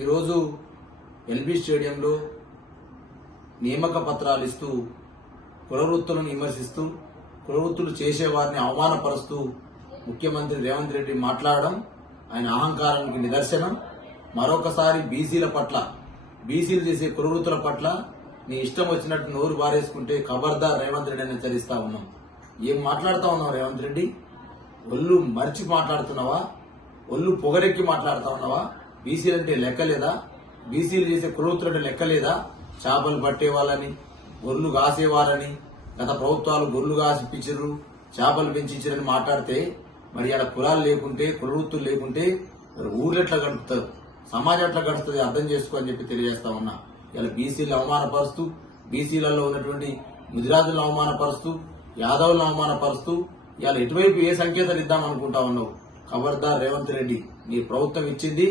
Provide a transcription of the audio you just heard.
ఈరోజు ఎల్బీ స్టేడియంలో నియామక పత్రాలు ఇస్తూ కుల వృత్తులను విమర్శిస్తూ కుల వృత్తులు చేసేవారిని అవమానపరుస్తూ ముఖ్యమంత్రి రేవంత్ రెడ్డి మాట్లాడడం ఆయన అహంకారానికి నిదర్శనం. మరొకసారి బీసీల పట్ల, బీసీలు చేసే కుల వృత్తుల పట్ల నీ ఇష్టం వచ్చినట్టు నోరు బారేసుకుంటే ఖబర్దార్ రేవంత్ రెడ్డి అని హెచ్చరిస్తా ఉన్నాం. ఏం మాట్లాడుతా ఉన్నావు రేవంత్ రెడ్డి? ఒళ్ళు మరిచి మాట్లాడుతున్నావా? ఒళ్ళు పొగరెక్కి మాట్లాడుతా ఉన్నావా? బీసీలంటే లెక్కలేదా? బీసీలు చేసే కుల వృత్తులంటే లెక్కలేదా? చేపలు పట్టే వాళ్ళని, గొర్రెలు కాసేవారని, గత ప్రభుత్వాలు గొర్రెలు కాసిపించారు, చేపలు పెంచిచ్చారని మాట్లాడితే మరి అక్కడ కులాలు లేకుంటే, కుల వృత్తులు లేకుంటే మరి ఊర్లు ఎట్లా గడుపుతారు, సమాజం ఎట్లా గడుస్తుంది అర్థం చేసుకో అని చెప్పి తెలియజేస్తా ఉన్నా. ఇలా బీసీలను అవమానపరుస్తూ, బీసీలలో ఉన్నటువంటి ముదిరాజులను అవమానపరుస్తూ, యాదవులను అవమానపరుస్తూ ఇవాళ ఎటువైపు ఏ సంకేతాలు ఇద్దామనుకుంటా ఉన్నావు? ఖబర్దార్ రేవంత్ రెడ్డి, నీ ప్రభుత్వం ఇచ్చింది